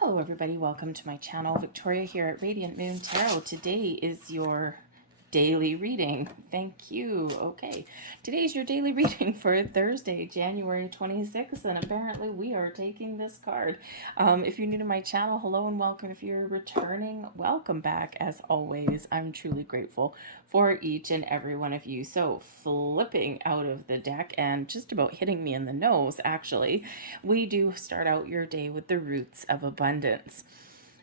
Hello everybody, welcome to my channel. Victoria here at Radiant Moon Tarot. Today is your daily reading. Thank you. Okay, today's your daily reading for Thursday, January 26th, and apparently we are taking this card. If you're new to my channel, hello and welcome. If you're returning, welcome back. As always, I'm truly grateful for each and every one of you. So flipping out of the deck and just about hitting me in the nose, actually, we do start out your day with the roots of abundance.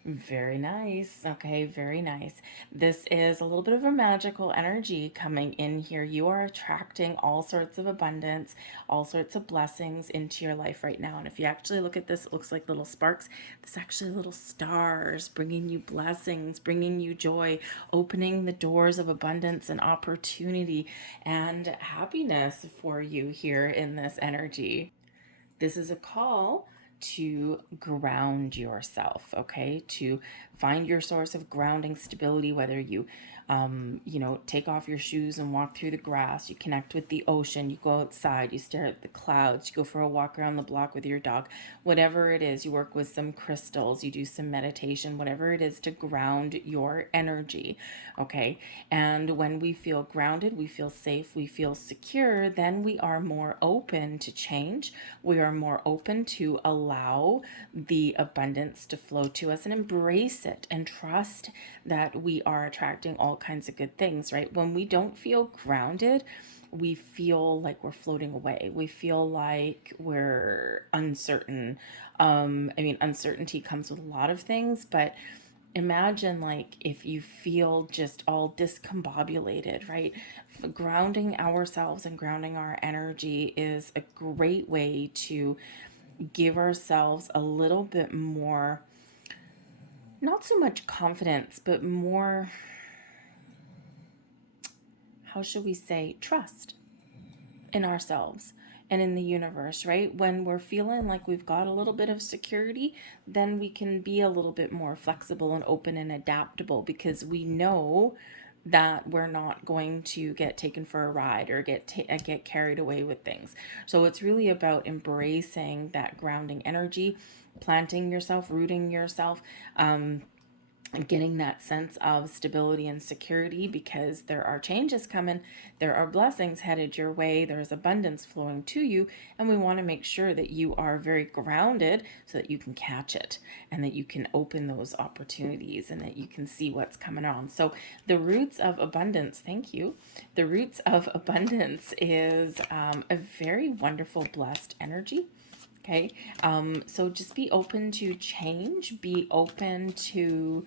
Very nice. Okay, very nice. This is a little bit of a magical energy coming in here. You are attracting all sorts of abundance, all sorts of blessings into your life right now. And if you actually look at this, it looks like little sparks. This is actually little stars bringing you blessings, bringing you joy, opening the doors of abundance and opportunity and happiness for you here in this energy. This is a call to ground yourself, okay? To find your source of grounding stability, whether you take off your shoes and walk through the grass, you connect with the ocean, you go outside, you stare at the clouds, you go for a walk around the block with your dog, whatever it is, you work with some crystals, you do some meditation, whatever it is to ground your energy, okay? And when we feel grounded, we feel safe, we feel secure, then we are more open to change. We are more open to allow the abundance to flow to us and embrace it and trust that we are attracting all kinds of good things, right? When we don't feel grounded, we feel like we're floating away. We feel like we're uncertain. Uncertainty comes with a lot of things, but imagine like if you feel just all discombobulated, right? Grounding ourselves and grounding our energy is a great way to give ourselves a little bit more, not so much confidence, but more, how should we say, trust in ourselves and in the universe, right? When we're feeling like we've got a little bit of security, then we can be a little bit more flexible and open and adaptable because we know that we're not going to get taken for a ride or get carried away with things. So it's really about embracing that grounding energy, planting yourself, rooting yourself, getting that sense of stability and security because there are changes coming, there are blessings headed your way, there's abundance flowing to you, and we want to make sure that you are very grounded so that you can catch it and that you can open those opportunities and that you can see what's coming on. So the roots of abundance, thank you. The roots of abundance is a very wonderful, blessed energy. Okay, so just be open to change, be open to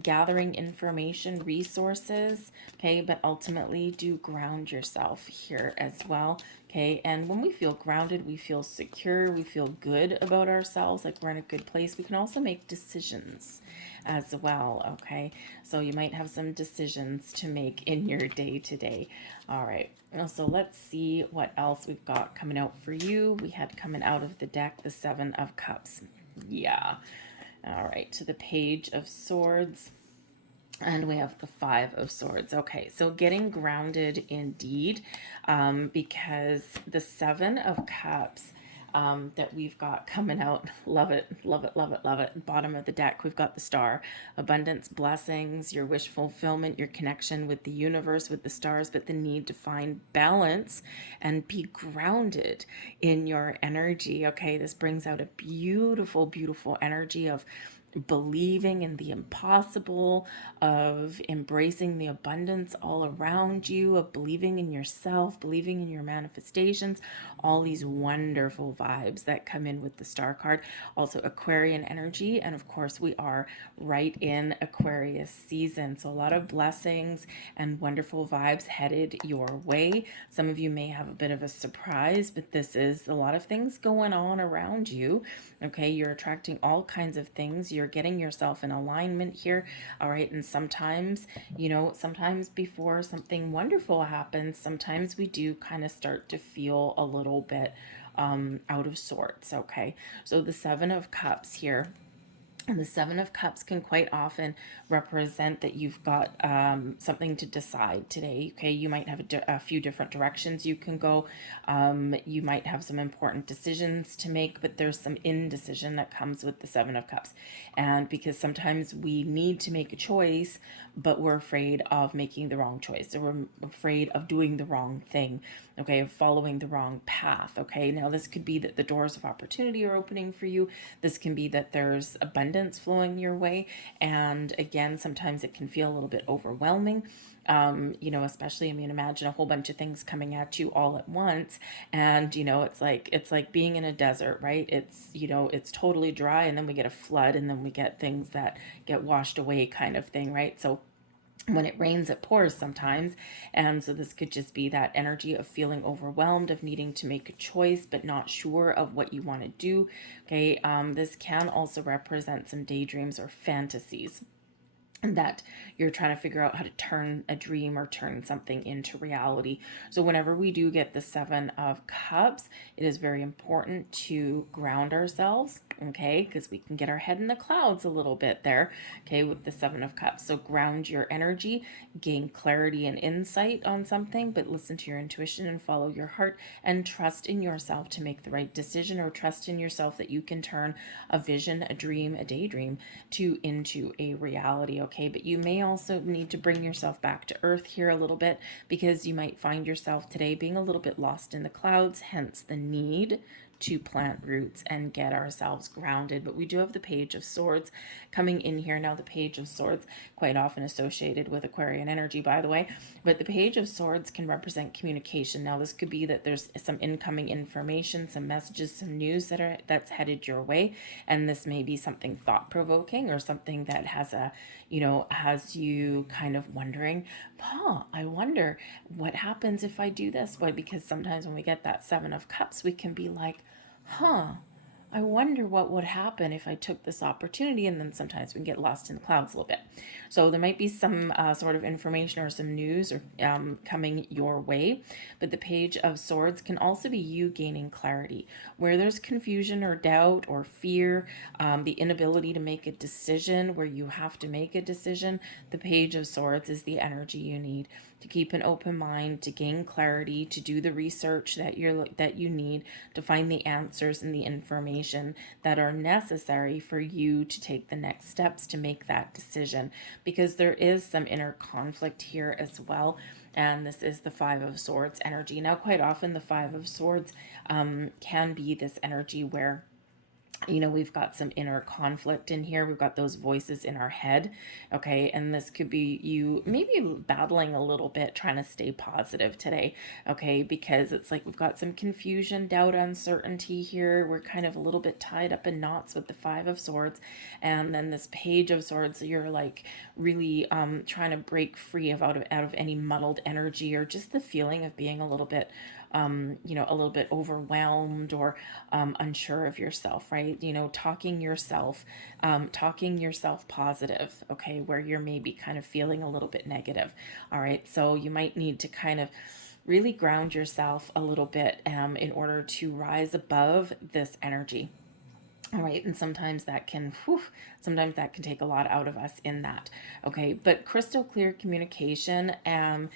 gathering information, resources, okay, but ultimately do ground yourself here as well, okay? And when we feel grounded, we feel secure, we feel good about ourselves, like we're in a good place. We can also make decisions as well, okay? So you might have some decisions to make in your day to day. All right, so let's see what else we've got coming out for you. We had coming out of the deck the Seven of Cups. Yeah. All right, to the Page of Swords, and we have the Five of Swords. Okay, so getting grounded indeed, because the Seven of Cups that we've got coming out, love it, love it, love it, love it. Bottom of the deck, we've got the Star, abundance, blessings, your wish fulfillment, your connection with the universe, with the stars, but the need to find balance and be grounded in your energy. Okay, this brings out a beautiful, beautiful energy of believing in the impossible, of embracing the abundance all around you, of believing in yourself, believing in your manifestations, all these wonderful vibes that come in with the Star card. Also Aquarian energy, and of course we are right in Aquarius season, so a lot of blessings and wonderful vibes headed your way. Some of you may have a bit of a surprise, but this is a lot of things going on around you. Okay, you're attracting all kinds of things. You're getting yourself in alignment here. All right, and sometimes, sometimes before something wonderful happens, sometimes we do kind of start to feel a little bit out of sorts. Okay, so the Seven of Cups here And the Seven of Cups can quite often represent that you've got something to decide today. Okay, you might have a few different directions you can go. You might have some important decisions to make, but there's some indecision that comes with the Seven of Cups. And because sometimes we need to make a choice, but we're afraid of making the wrong choice, or we're afraid of doing the wrong thing, okay, of following the wrong path. Okay, now this could be that the doors of opportunity are opening for you. This can be that there's abundance flowing your way. And again, sometimes it can feel a little bit overwhelming. Especially, I mean, imagine a whole bunch of things coming at you all at once. And, it's like being in a desert, right? It's totally dry, and then we get a flood, and then we get things that get washed away kind of thing, right? So when it rains, it pours sometimes. And so this could just be that energy of feeling overwhelmed, of needing to make a choice, but not sure of what you want to do. Okay. This can also represent some daydreams or fantasies that you're trying to figure out how to turn a dream or turn something into reality. So whenever we do get the Seven of Cups, it is very important to ground ourselves, okay, because we can get our head in the clouds a little bit there, okay, with the Seven of Cups. So ground your energy, gain clarity and insight on something, but listen to your intuition and follow your heart, and trust in yourself to make the right decision, or trust in yourself that you can turn a vision, a dream, a daydream into a reality. Okay, but you may also need to bring yourself back to earth here a little bit, because you might find yourself today being a little bit lost in the clouds, hence the need to plant roots and get ourselves grounded. But we do have the Page of Swords coming in here. Now, the Page of Swords, quite often associated with Aquarian energy, by the way, but the Page of Swords can represent communication. Now, this could be that there's some incoming information, some messages, some news that's headed your way, and this may be something thought-provoking, or something that has you kind of wondering, I wonder what happens if I do this. Why? Because sometimes when we get that Seven of Cups, we can be like, I wonder what would happen if I took this opportunity. And then sometimes we can get lost in the clouds a little bit. So there might be some sort of information or some news or coming your way. But the Page of Swords can also be you gaining clarity. Where there's confusion or doubt or fear, the inability to make a decision, where you have to make a decision, the Page of Swords is the energy you need to keep an open mind, to gain clarity, to do the research that you need, to find the answers and the information that are necessary for you to take the next steps to make that decision. Because there is some inner conflict here as well. And this is the Five of Swords energy. Now, quite often the Five of Swords can be this energy where we've got some inner conflict in here. We've got those voices in our head. Okay. And this could be you maybe battling a little bit, trying to stay positive today. Okay. Because it's like we've got some confusion, doubt, uncertainty here. We're kind of a little bit tied up in knots with the Five of Swords. And then this Page of Swords, you're like really trying to break free out of any muddled energy, or just the feeling of being a little bit a little bit overwhelmed, or unsure of yourself, right? Talking yourself positive, okay, where you're maybe kind of feeling a little bit negative. All right. So you might need to kind of really ground yourself a little bit in order to rise above this energy. All right. And sometimes that can take a lot out of us in that. Okay. But crystal clear communication and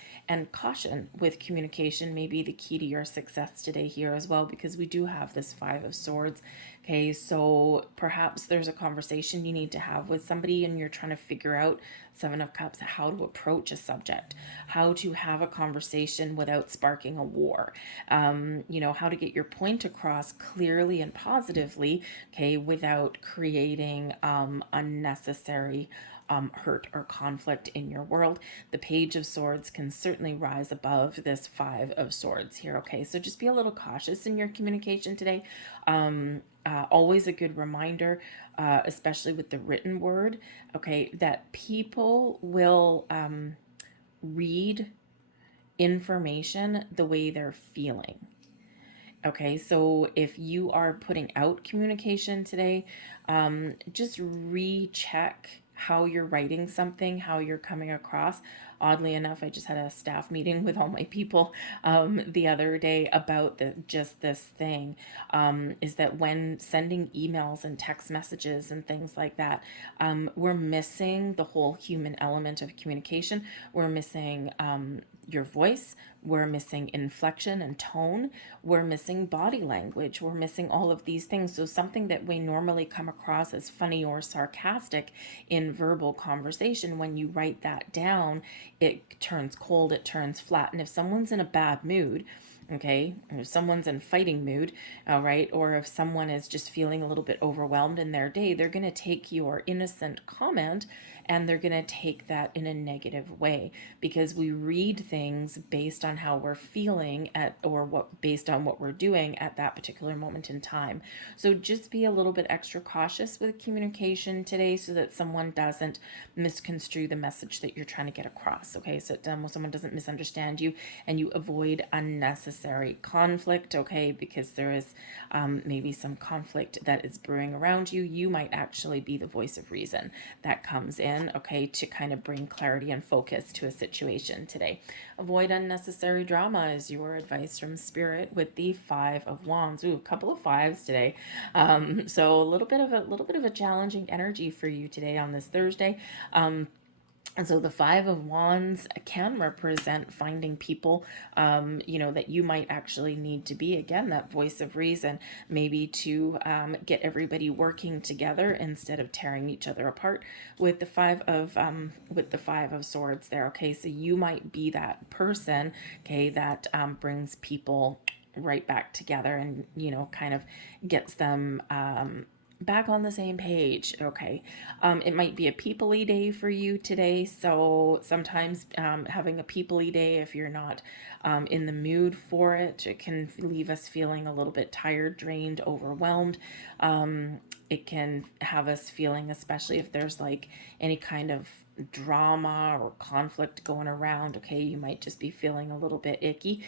caution with communication may be the key to your success today here as well, because we do have this Five of Swords. Okay. So perhaps there's a conversation you need to have with somebody, and you're trying to figure out, Seven of Cups, how to approach a subject, how to have a conversation without sparking a war, how to get your point across clearly and positively, okay, without creating unnecessary hurt or conflict in your world. The Page of Swords can certainly rise above this Five of Swords here. Okay, so just be a little cautious in your communication today. Always a good reminder, especially with the written word, okay, that people will read information the way they're feeling. Okay, so if you are putting out communication today, just recheck how you're writing something, how you're coming across. Oddly enough, I just had a staff meeting with all my people the other day about just this thing, is that when sending emails and text messages and things like that, we're missing the whole human element of communication. We're missing your voice. We're missing inflection and tone. We're missing body language. We're missing all of these things. So something that we normally come across as funny or sarcastic in verbal conversation, when you write that down, it turns cold, it turns flat. And if someone's in a bad mood, okay, or if someone's in fighting mood, all right, or if someone is just feeling a little bit overwhelmed in their day, they're going to take your innocent comment and they're going to take that in a negative way, because we read things based on how we're feeling at, or what, based on what we're doing at that particular moment in time. So just be a little bit extra cautious with communication today so that someone doesn't misconstrue the message that you're trying to get across. Okay, so someone doesn't misunderstand you, and you avoid unnecessary conflict. Okay, because there is maybe some conflict that is brewing around you. You might actually be the voice of reason that comes in, okay, to kind of bring clarity and focus to a situation today. Avoid unnecessary drama is your advice from Spirit with the Five of Wands. Ooh, a couple of fives today. So a little bit of a challenging energy for you today on this Thursday. And so the Five of Wands can represent finding people, that you might actually need to be, again, that voice of reason, maybe to get everybody working together instead of tearing each other apart with the Five of Swords there. Okay, so you might be that person, okay, that brings people right back together and, kind of gets them back on the same page. Okay, it might be a people-y day for you today, so sometimes having a people-y day, if you're not in the mood for it, it can leave us feeling a little bit tired, drained, overwhelmed. It can have us feeling, especially if there's like any kind of drama or conflict going around, okay, you might just be feeling a little bit icky.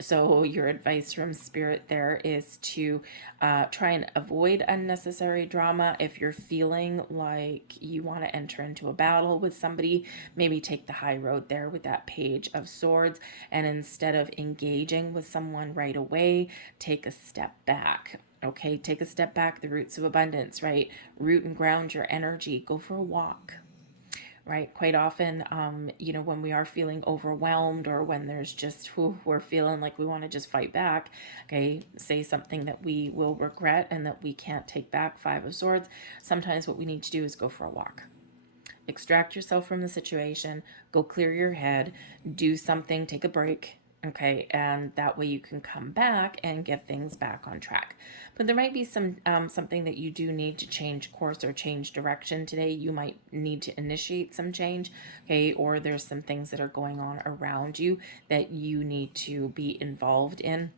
So your advice from Spirit there is to try and avoid unnecessary drama. If you're feeling like you want to enter into a battle with somebody, maybe take the high road there with that Page of Swords, and instead of engaging with someone right away, take a step back. Okay, take a step back, the roots of abundance, right? Root and ground your energy. Go for a walk, right? Quite often, when we are feeling overwhelmed, or when there's just, we're feeling like we want to just fight back, okay, say something that we will regret and that we can't take back, Five of Swords. Sometimes what we need to do is go for a walk. Extract yourself from the situation, go clear your head, do something, take a break, okay, and that way you can come back and get things back on track. But there might be something that you do need to change course or change direction today. You might need to initiate some change, okay, or there's some things that are going on around you that you need to be involved in,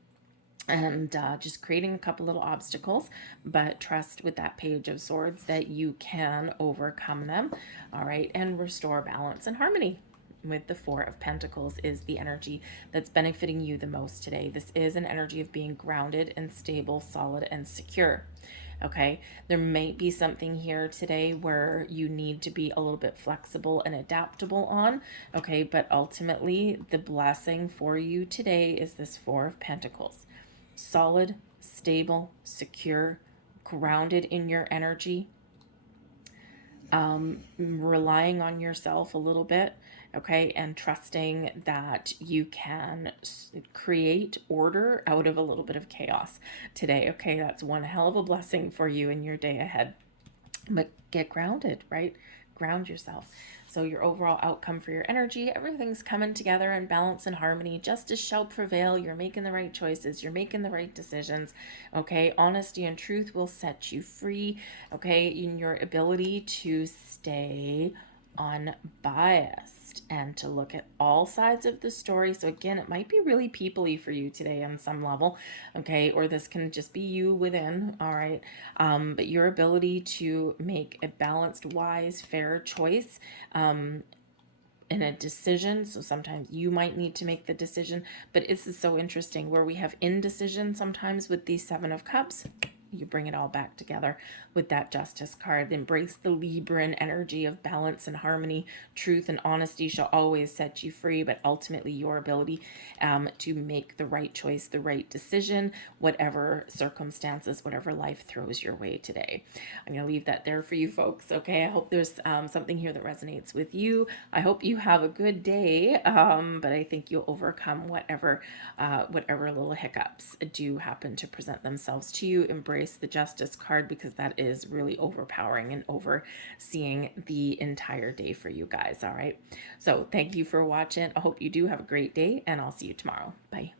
and just creating a couple little obstacles, but trust with that Page of Swords that you can overcome them, all right, and restore balance and harmony. With the Four of Pentacles is the energy that's benefiting you the most today. This is an energy of being grounded and stable, solid and secure. Okay, there might be something here today where you need to be a little bit flexible and adaptable on, okay, but ultimately the blessing for you today is this Four of Pentacles. Solid, stable, secure, grounded in your energy, relying on yourself a little bit, okay, and trusting that you can create order out of a little bit of chaos today. Okay, that's one hell of a blessing for you in your day ahead. But get grounded, right? Ground yourself. So your overall outcome for your energy, everything's coming together in balance and harmony. Justice shall prevail. You're making the right choices. You're making the right decisions. Okay, honesty and truth will set you free. Okay, in your ability to stay unbiased and to look at all sides of the story. So again, it might be really people-y for you today on some level, okay, or this can just be you within, all right, but your ability to make a balanced, wise, fair choice in a decision. So sometimes you might need to make the decision, but this is so interesting where we have indecision sometimes with the Seven of Cups. you bring it all back together with that Justice card. Embrace the Libran energy of balance and harmony. Truth and honesty shall always set you free, but ultimately your ability to make the right choice, the right decision, whatever circumstances, whatever life throws your way today. I'm going to leave that there for you folks. Okay, I hope there's something here that resonates with you. I hope you have a good day, but I think you'll overcome whatever little hiccups do happen to present themselves to you. Embrace the Justice card, because that is really overpowering and overseeing the entire day for you guys. All right, so thank you for watching. I hope you do have a great day, and I'll see you tomorrow. Bye.